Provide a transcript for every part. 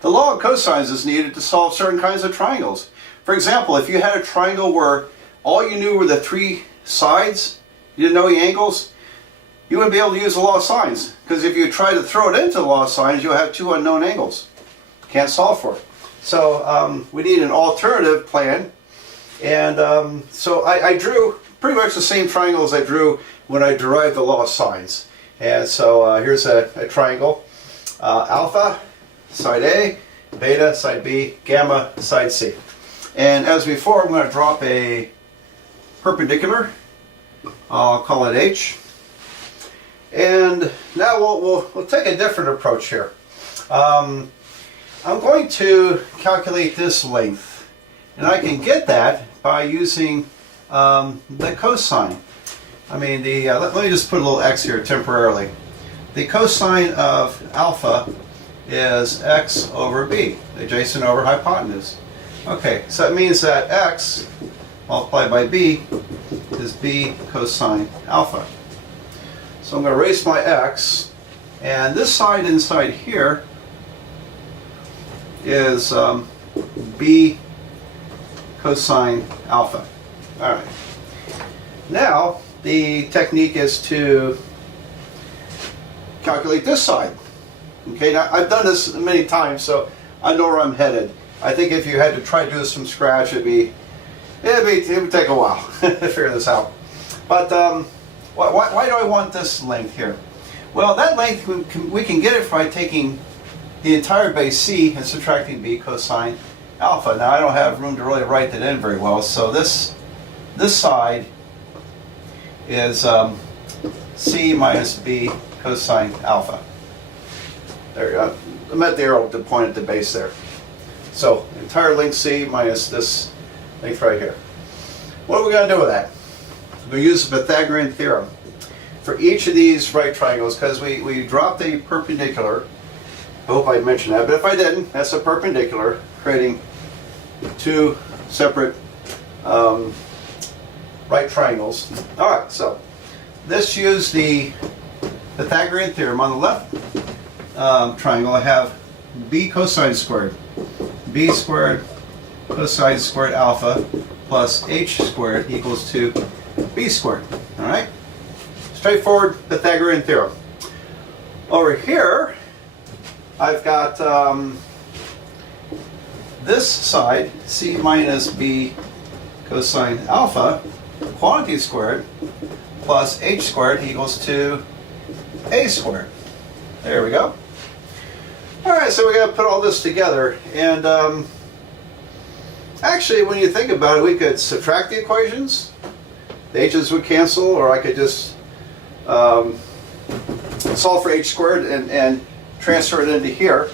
The law of cosines is needed to solve certain kinds of triangles. For example, if you had a triangle where all you knew were the three sides, you didn't know the angles, you wouldn't be able to use the law of sines. Because if you try to throw it into the law of sines, you'll have two unknown angles. Can't solve for it. So we need an alternative plan. And so I drew pretty much the same triangle as I drew when I derived the law of sines. And so here's a triangle. Alpha, side A, beta, side B, gamma, side C. And as before, I'm going to drop a perpendicular. I'll call it H. And now we'll take a different approach here. I'm going to calculate this length. And I can get that by using the cosine. I mean, let me just put a little x here temporarily. The cosine of alpha is x over b, adjacent over hypotenuse. Okay, so that means that x multiplied by b is b cosine alpha. So I'm going to erase my x, and this side inside here is b cosine alpha. All right. Now the technique is to calculate this side. Okay, now I've done this many times, so I know where I'm headed. I think if you had to try to do this from scratch, it would take a while to figure this out. But why do I want this length here? Well, that length we can get it by taking the entire base c and subtracting b cosine alpha. Now I don't have room to really write that in very well, so this side is c minus b cosine alpha. There you go. I meant the arrow to point at the base there. So entire length c minus this length right here. What are we going to do with that? We're going to use the Pythagorean Theorem for each of these right triangles, because we dropped a perpendicular. I hope I mentioned that, but if I didn't, that's a perpendicular creating two separate right triangles. Alright, so let's use the Pythagorean Theorem. On the left triangle I have b cosine squared. B squared cosine squared alpha plus h squared equals to b squared. Alright? Straightforward Pythagorean Theorem. Over here I've got this side, c minus b cosine alpha, quantity squared, plus h squared equals to a squared. There we go. Alright, so we got to put all this together, and actually when you think about it, we could subtract the equations, the h's would cancel, or I could just solve for h squared and transfer it into here.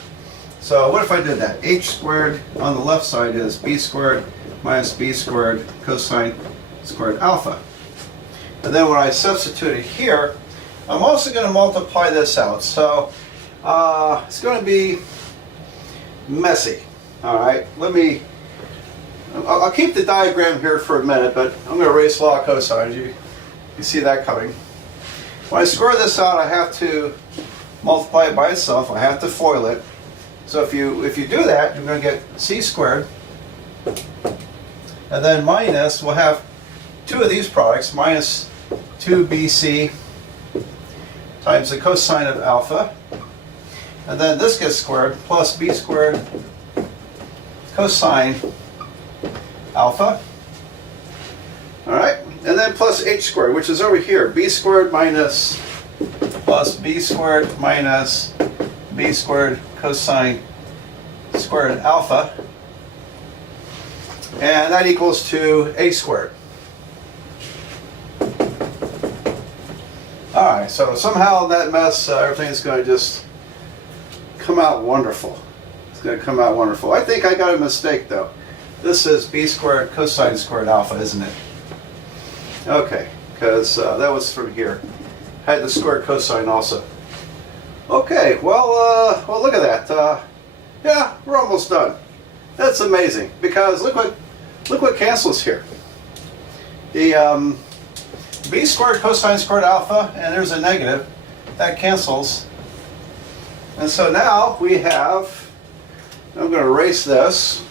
So what if I did that? H squared on the left side is b squared minus b squared cosine squared alpha. And then when I substitute it here, I'm also going to multiply this out. So it's going to be messy. Alright, I'll keep the diagram here for a minute, but I'm going to erase law of cosines. You see that coming. When I square this out, I have to multiply it by itself. I have to FOIL it. So if you do that, you're going to get c squared, and then minus, we'll have two of these products, minus 2bc times the cosine of alpha, and then this gets squared, plus b squared cosine alpha. Alright, and then plus h squared, which is over here, b squared minus plus b squared minus b squared cosine squared alpha, and that equals to a squared. Alright, so somehow in that mess, everything's going to just come out wonderful. It's going to come out wonderful. I think I got a mistake though. This is b squared cosine squared alpha, isn't it? Okay, because that was from here. I had the squared cosine also. Okay, well look at that. Yeah, we're almost done. That's amazing, because look what cancels here. The b squared cosine squared alpha, and there's a negative, that cancels. And so now we have I'm going to erase this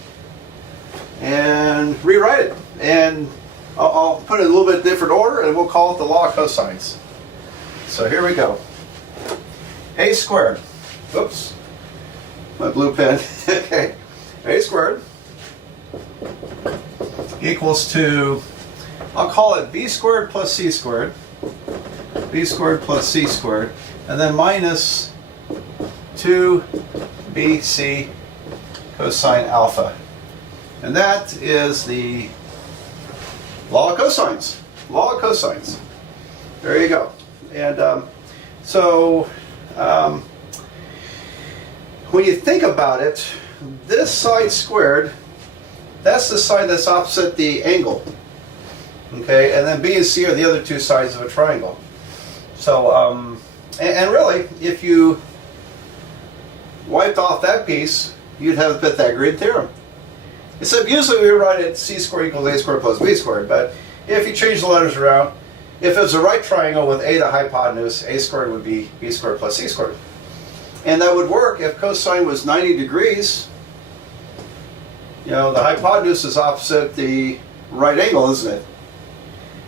and rewrite it. And I'll put it in a little bit different order, and we'll call it the law of cosines. So here we go. A squared. Oops. My blue pen. Okay. A squared equals to, I'll call it b squared plus c squared. B squared plus c squared. And then minus 2bc cosine alpha. And that is the law of cosines. Law of cosines. There you go. And when you think about it, this side squared, that's the side that's opposite the angle. Okay, and then b and c are the other two sides of a triangle. So, and really, if you wiped off that piece, you'd have the Pythagorean Theorem. Except usually we write it c squared equals a squared plus b squared, but if you change the letters around, if it was a right triangle with a the hypotenuse, a squared would be b squared plus c squared. And that would work if cosine was 90 degrees. You know, the hypotenuse is opposite the right angle, isn't it?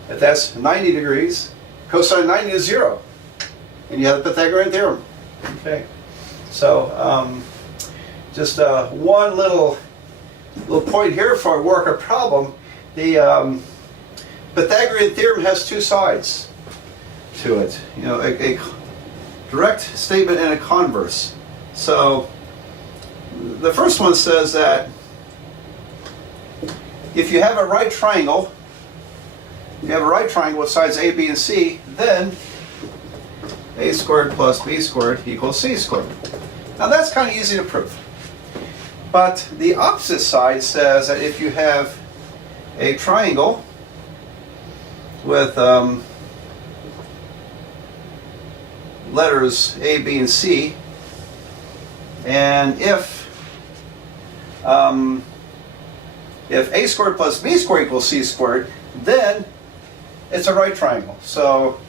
If that's 90 degrees, cosine 90 is 0. And you have the Pythagorean Theorem. Okay. So, just one little point here for a work or problem. The Pythagorean Theorem has two sides to it. You know, a direct statement and a converse. So the first one says that if you have a right triangle, with sides a, b, and c, then a squared plus b squared equals c squared. Now that's kind of easy to prove. But the opposite side says that if you have a triangle with letters A, B, and C, and if a squared plus b squared equals c squared, then it's a right triangle. So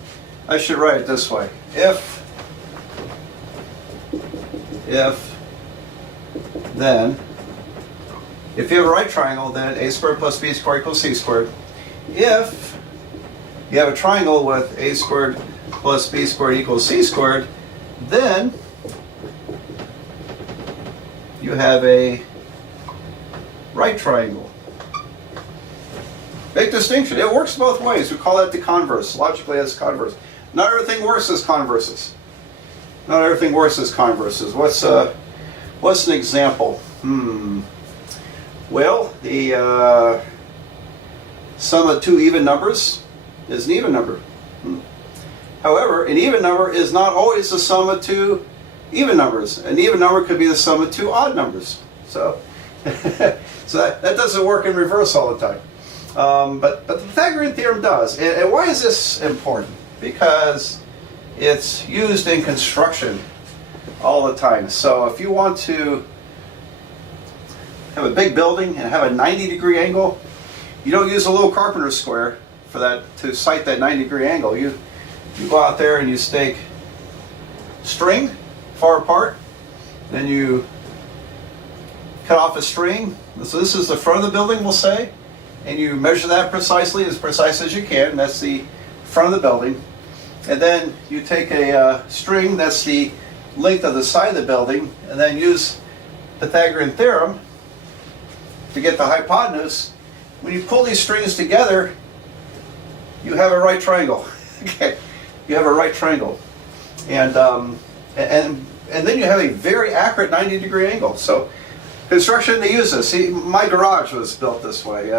I should write it this way. If then, if you have a right triangle, then a squared plus b squared equals c squared. If you have a triangle with a squared plus b squared equals c squared, then you have a right triangle. Big distinction. It works both ways. We call that the converse. Logically, that's converse. Not everything works as converses. Not everything works as converses. What's an example? Well, the sum of two even numbers is an even number. However, an even number is not always the sum of two even numbers. An even number could be the sum of two odd numbers. So, so that doesn't work in reverse all the time. But the Pythagorean Theorem does. And why is this important? Because it's used in construction all the time. So if you want to have a big building and have a 90-degree angle, you don't use a little carpenter's square for that to cite that 90-degree angle. You go out there and you stake string far apart, then you cut off a string. So this is the front of the building, we'll say, and you measure that precisely as you can. That's the front of the building. And then you take a string that's the length of the side of the building, and then use Pythagorean Theorem to get the hypotenuse. When you pull these strings together, you have a right triangle. Okay, you have a right triangle, and then you have a very accurate 90-degree angle. So construction, they use this. See, my garage was built this way.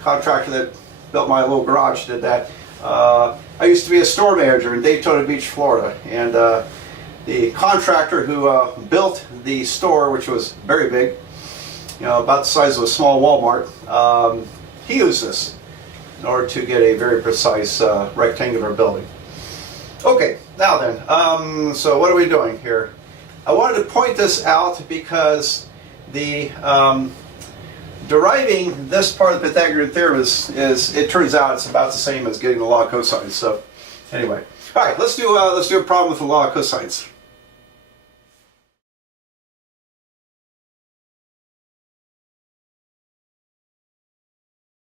Contractor that built my little garage did that. I used to be a store manager in Daytona Beach, Florida, and the contractor who built the store, which was very big, you know, about the size of a small Walmart, he used this in order to get a very precise rectangular building. Okay, now then, so what are we doing here? I wanted to point this out because the deriving this part of the Pythagorean Theorem is it turns out it's about the same as getting the law of cosines. So anyway, all right, let's do a problem with the law of cosines.